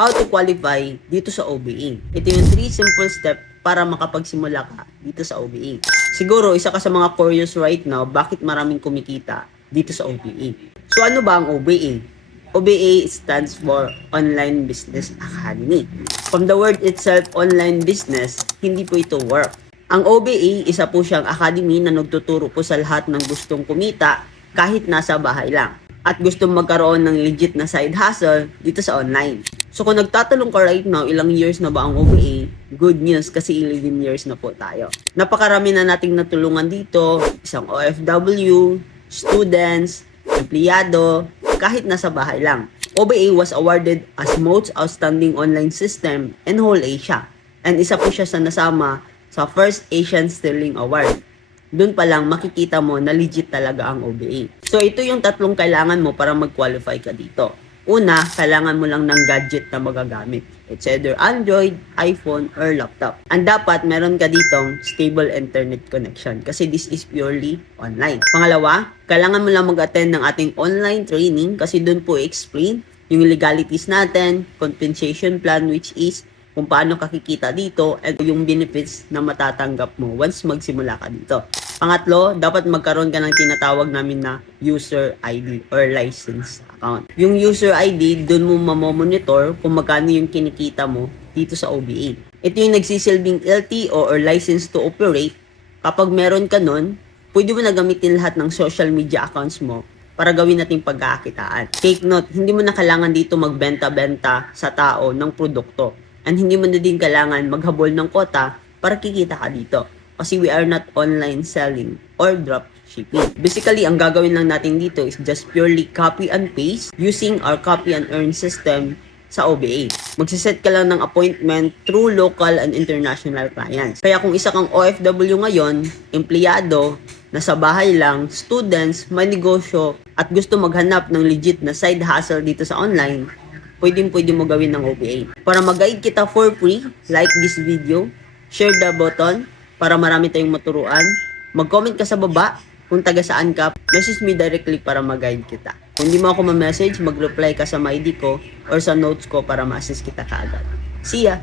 how to qualify dito sa OBA. Ito yung 3 simple step para makapagsimula ka dito sa OBA. Siguro, isa ka sa mga curious right now, bakit maraming kumikita dito sa OBA. So, ano ba ang OBA? OBA stands for Online Business Academy. From the word itself, online business, hindi po ito work. Ang OBA, isa po siyang academy na nagtuturo po sa lahat ng gustong kumita kahit nasa bahay lang at gustong magkaroon ng legit na side hustle dito sa online. So kung nagtatanong ka right now, ilang years na ba ang OBA? Good news kasi 11 years na po tayo. Napakarami na nating natulungan dito, isang OFW, students, empleyado, kahit nasa bahay lang. OBA was awarded as most outstanding online system in whole Asia. And isa po siya sa nasama sa First Asian Sterling Award. Doon pa lang makikita mo na legit talaga ang OBA. So ito yung tatlong kailangan mo para mag-qualify ka dito. Una, kailangan mo lang ng gadget na magagamit. It's either Android, iPhone, or laptop. And dapat meron ka ditong stable internet connection kasi this is purely online. Pangalawa, kailangan mo lang mag-attend ng ating online training kasi doon po explain yung legalities natin, compensation plan which is kung paano kakikita dito at yung benefits na matatanggap mo once magsimula ka dito. Pangatlo, dapat magkaroon ka ng tinatawag namin na user ID or license account. Yung user ID, doon mo mamomonitor kung magkano yung kinikita mo dito sa OBA. Ito yung nagsisilbing LTO or license to operate. Kapag meron ka nun, pwede mo na gamitin lahat ng social media accounts mo para gawin nating pagkakakitaan. Take note, hindi mo na kailangan dito magbenta-benta sa tao ng produkto. And hindi mo na din kailangan maghabol ng kota para kikita ka dito. Kasi we are not online selling or drop shipping. Basically, ang gagawin lang natin dito is just purely copy and paste using our copy and earn system sa OBA. Magsiset ka lang ng appointment through local and international clients. Kaya kung isa kang OFW ngayon, empleyado, nasa bahay lang, students, may negosyo, at gusto maghanap ng legit na side hustle dito sa online, pwede mo gawin ng OBA. Para mag-guide kita for free, like this video, share the button para marami tayong maturuan, mag-comment ka sa baba kung taga saan ka, message me directly para mag-guide kita. Kung hindi mo ako ma-message, mag-reply ka sa my ID ko or sa notes ko para ma-assist kita kaagad. See ya!